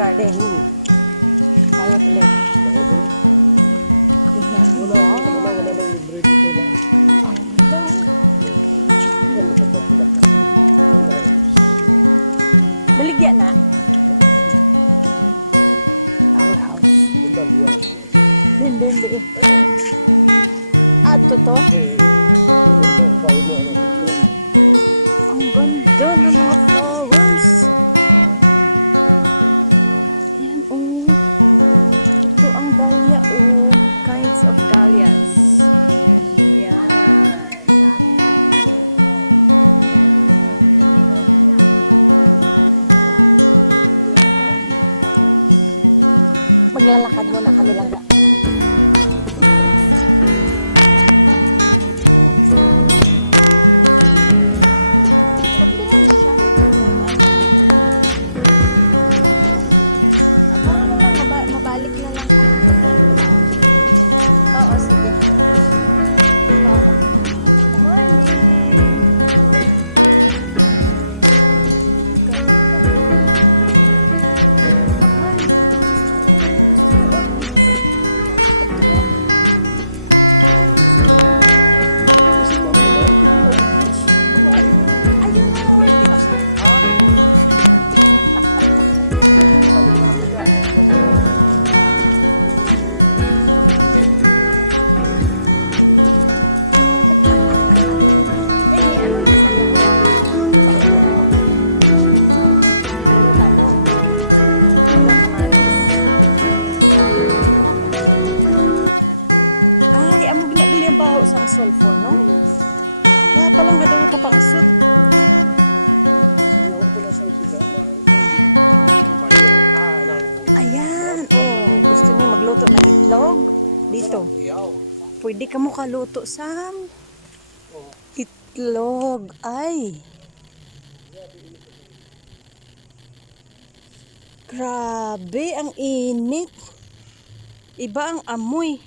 garden. Baligyan na. Ato to. Pwede ka mo kaluto sa itlog. Ay. Grabe, ang init. Iba ang amoy.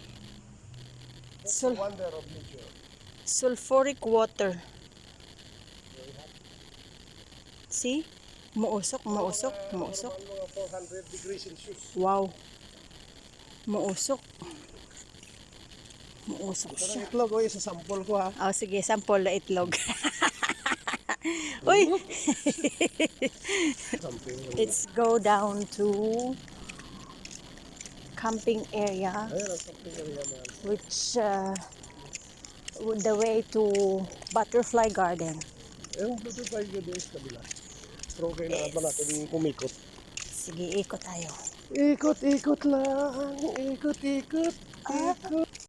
Sulfuric water. See? Muusok, muusok, muusok. 400 degrees Celsius. Wow. Muusok. Muusok siya. Itlog ko sa sample ko ha. Oh, sige, sample na itlog. Uy! Let's go down to camping area, which the way to butterfly garden. Butterfly garden sa kabila. Pero kailangan ba natin kumikot? Sige, ikot tayo. Ikot, ikot lang. Ikot, ikot. Ikot.